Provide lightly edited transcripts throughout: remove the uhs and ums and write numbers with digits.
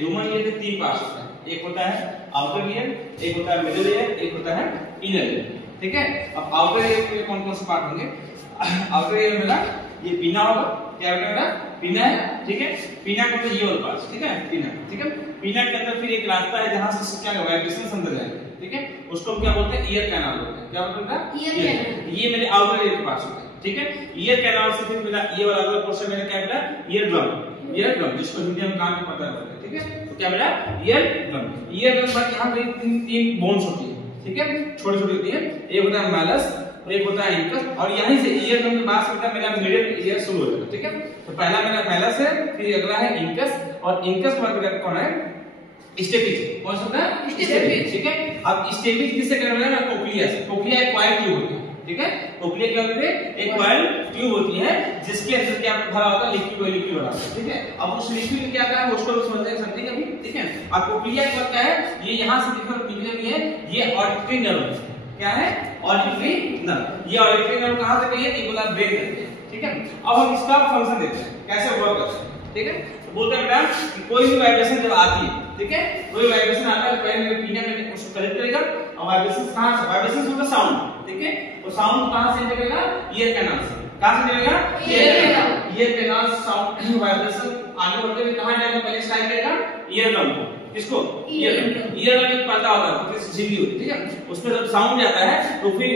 Human ear के 3 parts होते हैं, एक होता है आउटर ईयर, एक होता है मिडिल ईयर, एक होता है इनर ईयर, ठीक है। अब आउटर ईयर के कौन कौन से पार्ट होंगे? आउटर ईयर में ना ये पिना होगा, क्या बेटा? पिना है, ठीक है। पिना का मतलब ये वाला पार्ट, ठीक है, पिना, ठीक है। पिना के अंदर फिर एक रास्ता है जहां से क्या वाइब्रेशन अंदर जाएगा, ठीक है, उसको हम क्या बोलते हैं? ईयर कैनाल बोलते हैं। क्या बोलते हैं? Ear canal. ये मेरे आउटर ईयर के पास होता है, ठीक है। ईयर कैनाल से फिर मेरा ये वाला अगला पोर्शन मेरा क्या बेटा? ईयर ड्रम, ईयर ड्रम, जिसको हिंदी में कान में पता है, ठीक है। तो क्या बेटा? Ear drum. ईयर ड्रम पर यहां पे तीन बोन्स होती है, ठीक है, छोटी-छोटी होती है। एक होता है मैलस और एक होता है इंकस, और यहीं से ईयर ड्रम के पास होता मेरा मिडिल ईयर शुरू हो जाता है, ठीक है। तो पहला मेरा मैलस है, फिर अगला है इंकस, और इंकस के बाद मेरा कौन है? स्टेपिज। कौन सा होता है? स्टेपिज, ठीक है। अब स्टेपिज किससे करना है? कोक्लिया से। कोक्लिया एक क्वाइल ट्यूब होती है, ठीक है। कोक्लिया क्या होती है? एक क्वाइल ट्यूब होती है जिसके अंदर क्या भरा होता है? लिक्विड भरा होता है, ठीक है। अब उस लिक्विड में क्या आता है उसको समझेंगे अभी, ठीक है। अब कोक्लिया क्या होता है? ये यहां से निकल रही है, ये ऑडिटरी नर्व, क्या है? Auditory nerve. ये ऑडिटरी नर्व कहां से गई है? ये बोला ब्रेन तक, ठीक है। अब हम इसका फंक्शन देखते हैं कैसे वर्क करता है, ठीक है। तो बोलते हैं बेटा कि कोई भी वाइब्रेशन जब आती है, ठीक है, कोई वाइब्रेशन आता है ब्रेन में पीने में उसको कलेक्ट करेगा, और वाइब्रेशन कहां से? वाइब्रेशन होता है साउंड, ठीक है। तो साउंड कहां से निकलेगा? ईयर कैनाल से। कहां से निकलेगा? Ear canal. Ear canal sound vibration आगे बढ़ते हुए कहां जाएगा? पहले स्ट्राइक करेगा ईयर ड्रम को। किसको? Ear drum. ईयर ड्रम एक पर्दा होता है, तो झिल्ली होती है, ठीक है। उसमें जब साउंड जाता है तो फिर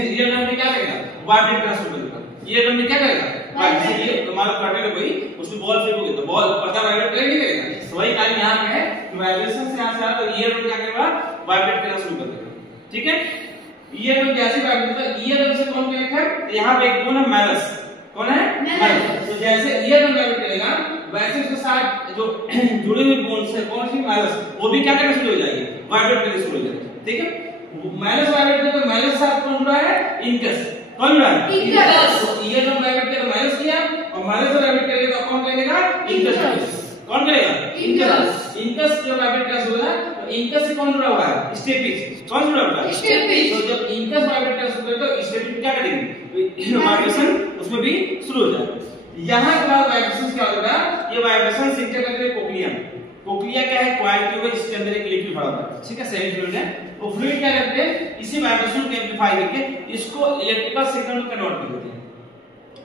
ईयर ड्रम में क्या करेगा? वाइब्रेट करना शुरू करेगा। ईयर ड्रम में क्या करेगा? वाइब्रेट। ये हमारा कर्टन है कोई, उसमें बॉल फेंकोगे तो बॉल पर्दा वाइब्रेट करेगा, तो वही कार्य यहां पे है कि वाइब्रेशन से यहां से आता है, ईयर ड्रम क्या करेगा? वाइब्रेट करना शुरू कर देगा, ठीक है। ईयर ड्रम कैसे वाइब्रेट होता है? ईयर ड्रम से कौन कनेक्ट है? तो यहां पे एक कौन है? मैलस। कौन है? मैलस। तो जैसे ईयर ड्रम वाइब्रेट करेगा वैसे उसके साथ जो जुड़े हुए बोन्स है, कौन सी? मैलस, वो भी क्या करना शुरू हो जाएगी? वाइब्रेट करना शुरू हो जाएगी, ठीक है। मैलस वाइब्रेट करे तो मैलस के साथ कौन जुड़ा है? इंकस। कौन जुड़ा है? इंकस। तो ईयर ड्रम वाइब्रेट करेगा मैलस किया, और मैलस वाइब्रेट करेगा तो कौन करेगा? इंकस। कौन करेगा? इंकस। इंकस जो वाइब्रेट कर शुरू है, तो इंकस से कौन जुड़ा हुआ है? स्टेपिज। कौन जुड़ा हुआ है? स्टेपिज। तो जब इंकस वाइब्रेट कर शुरू करे तो स्टेपिज क्या करेगी? वाइब्रेशन उसमें भी शुरू हो जाएगा। यहां के बाद वाइब्रेशन क्या होगा? ये वाइब्रेशन से क्या करते हैं? कोक्लिया। कोक्लिया क्या है? क्वाइल ट्यूब है जिसके अंदर एक लिक्विड भरा होता है, ठीक है, सेमी फ्लूइड है। वो फ्लूइड क्या करते हैं? इसी वाइब्रेशन को एम्प्लीफाई करके इसको इलेक्ट्रिकल सिग्नल में कन्वर्ट कर देते हैं।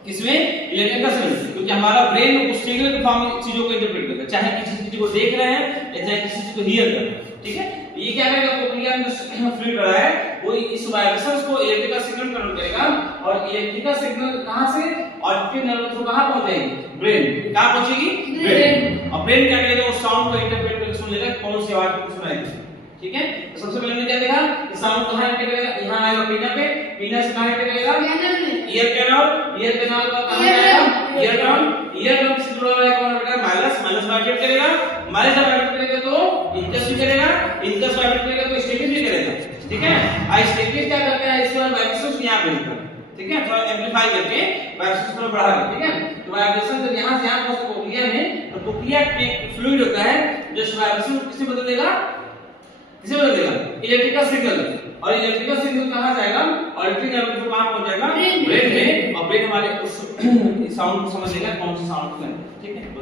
इसमें इलेक्ट्रिकल सिग्नल, क्योंकि हमारा ब्रेन उस सिग्नल के फॉर्म में चीजों को इंटरप्रेट करता है, चाहे किसी चीज को देख रहे हैं या चाहे किसी चीज को हियर कर रहे हैं, ठीक है। ये क्या करेगा? कोक्लिया में जो फ्लूइड रहा है वो इस वाइब्रेशंस को इलेक्ट्रिकल सिग्नल कन्वर्ट करेगा, और इलेक्ट्रिकल सिग्नल कहां से? ऑडिटरी नर्व थ्रू कहां पहुंचेगी? ब्रेन। कहां पहुंचेगी? ब्रेन। और ब्रेन क्या करेगा? उस साउंड को इंटरप्रेट करके सुन लेगा कौन सी आवाज को सुनाएगी, ठीक है। तो सबसे पहले हमने क्या देखा? कि साउंड कहां एंटर करेगा? यहां आएगा पीना पे, पीना से कहां एंटर करेगा? Ear canal. ईयर कैनाल का कहां जाएगा? Ear drum. ईयर ड्रम से जुड़ा हुआ है कौन बेटा? मैलस। मैलस वाइब्रेट करेगा, मैलस वाइब्रेट करेगा तो इंकस भी करेगा, इंकस वाइब्रेट करेगा तो स्टेपिज भी करेगा, ठीक है। आई स्टेपिज क्या करते हैं? इसके बाद वाइब्रेशंस यहां भेजते हैं, ठीक है, थोड़ा एम्प्लीफाई करके वाइब्रेशंस को बढ़ा देते हैं, ठीक है। तो वाइब्रेशन जब यहां से यहां पहुंचे कोक्लिया में, तो कोक्लिया एक फ्लूइड होता है जो इस वाइब्रेशन को किसे बदल देगा? किसे बदल देगा? Electrical signal. और इलेक्ट्रिकल सिग्नल कहां जाएगा? ऑडिटरी नर्व को कहां पहुंच जाएगा? ब्रेन में। और ब्रेन हमारे उस साउंड को समझ लेगा कौन सा साउंड है, ठीक है।